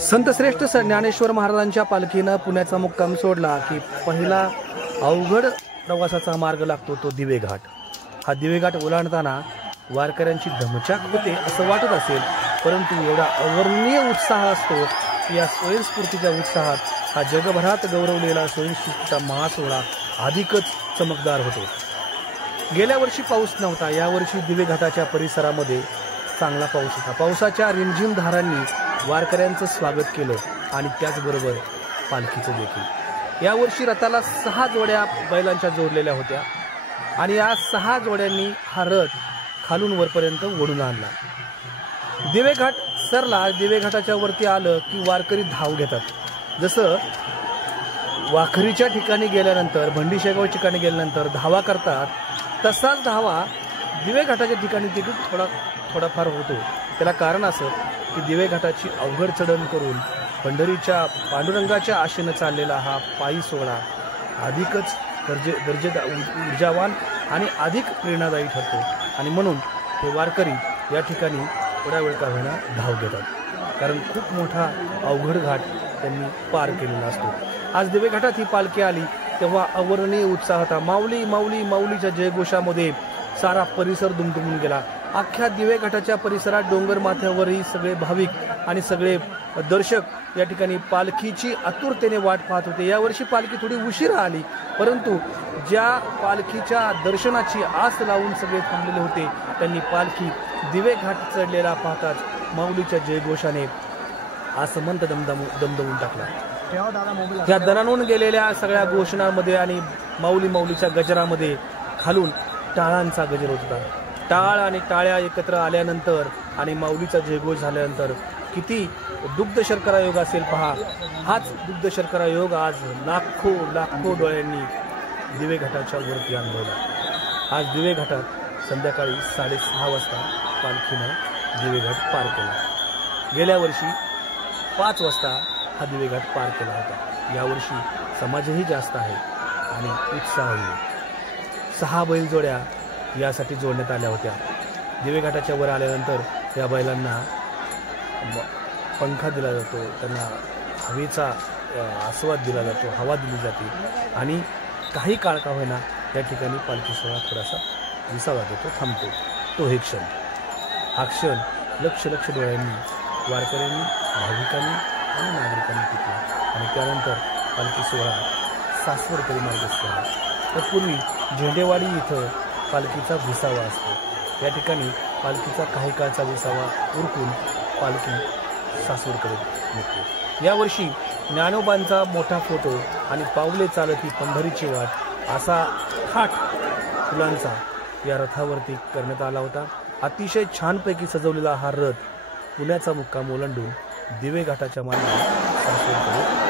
संतश्रेष्ठ ज्ञानेश्वर महाराजांच्या पालखीनं पुण्याचा मुक्काम सोडला की पहिला अवघड प्रवासाचा मार्ग लागतो तो दिवे घाट। हा दिवे घाट ओलांडताना वारकऱ्यांची धमचाक होते असं वाटत असेल, परंतु एवढा अवर्णनीय उत्साह असतो की या स्वयंस्फूर्तीच्या उत्साहात हा जगभरात गौरवलेला स्वयंस्फूर्तीचा महासोहळा अधिकच चमकदार होतो। गेल्या वर्षी पाऊस नव्हता, यावर्षी दिवे घाटाच्या परिसरामध्ये चांगला पाऊस होता। पावसाच्या रिमझिम धारांनी वारकऱ्यांचं स्वागत केलं आणि त्याचबरोबर पालखीचं देखील। यावर्षी रथाला 6 जोड्या बैलांच्या जोडलेल्या होत्या आणि या 6 जोड्यांनी हा रथ खालून वरपर्यंत ओढून आणला। दिवे घाट सरला, दिवे घाटाच्या वरती आलं की वारकरी धाव घेतात। जसं वाखरीच्या ठिकाणी गेल्यानंतर, भंडी शेगाव ठिकाणी गेल्यानंतर धावा करतात, तसाच धावा दिवे घाटाच्या ठिकाणी देखील थोडाफार होतो। त्याला कारण असं की दिवे घाटाची अवघड चढण करून पंढरीच्या पांडुरंगाच्या आशेनं चाललेला हा पायी सोहळा अधिकच ऊर्जावान आणि अधिक प्रेरणादायी ठरतो आणि म्हणून हे वारकरी या ठिकाणी थोड्या वेळ का होईना धाव घेतात, कारण खूप मोठा अवघड घाट त्यांनी पार केलेला असतो। आज दिवे घाटात ही पालखी आली तेव्हा अवर्णनीय उत्साह होता। माऊली माऊली माऊलीच्या जयघोषामध्ये सारा परिसर दुमदुमून गेला। अख्ख्या दिवे घाटाच्या परिसरात डोंगर माथ्यावरही सगळे भाविक आणि सगळे दर्शक या ठिकाणी पालखीची आतुरतेने वाट पाहत होते। यावर्षी पालखी थोडी उशिरा आली, परंतु ज्या पालखीच्या दर्शनाची आस लावून सगळे थांबलेले होते त्यांनी पालखी दिवे घाट चढलेला पाहताच माऊलीच्या जयघोषाने आसमंत दमदमून टाकला। त्या दणाणून गेलेल्या सगळ्या घोषणांमध्ये आणि माऊली माऊलीच्या गजरामध्ये खालून टाळांचा गजर होता। टाळ आणि टाळ्या एकत्र आल्यानंतर आणि माऊलीचा जयघोष झाल्यानंतर किती दुग्ध शर्करा योग असेल पहा। हाच दुग्ध शर्करा योग आज लाखो डोळ्यांनी दिवे घाटाच्या वरती अनुभवला। आज दिवे घाटात संध्याकाळी 6:30 वाजता पालखीनं दिवे घाट पार केला। गेल्या वर्षी 5 वाजता हा दिवे घाट पार केला होता। यावर्षी समाजही जास्त आहे आणि उत्साहही। 6 बैलजोड्या यासाठी जोडण्यात आल्या होत्या। दिवे घाटाच्या वर आल्यानंतर या बैलांना पंखा दिला जातो, त्यांना हवेचा आस्वाद दिला जातो, हवा दिली जाते आणि काही काळ का होईना या ठिकाणी पालखी सोहळा थोडासा विसावा देतो, थांबतो। तो हे क्षण, हा क्षण लक्ष डोळ्यांनी वारकऱ्यांनी, भाविकांनी आणि नागरिकांनी टिकला आणि त्यानंतर पालखी सोहळा सासवडकडे मार्गस्थ झाला। तत्पूर्वी झेंडेवाडी इथं पालखीचा विसावा असतो। या ठिकाणी पालखीचा काही काळचा विसावा उरकून पालखी सासवडकडे निघते। यावर्षी ज्ञानोबांचा मोठा फोटो आणि पावले चालत ही पंढरीची वाट असा थाट फुलांचा या रथावरती करण्यात आला होता। अतिशय छानपैकी सजवलेला हा रथ पुण्याचा मुक्काम ओलांडून दिवे घाटाच्या मार्गाने सासवडकडे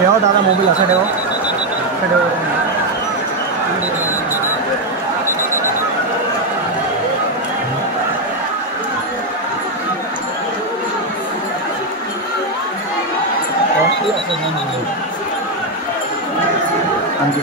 ठेवा दादा मोबाईल असा ठेवा आणखी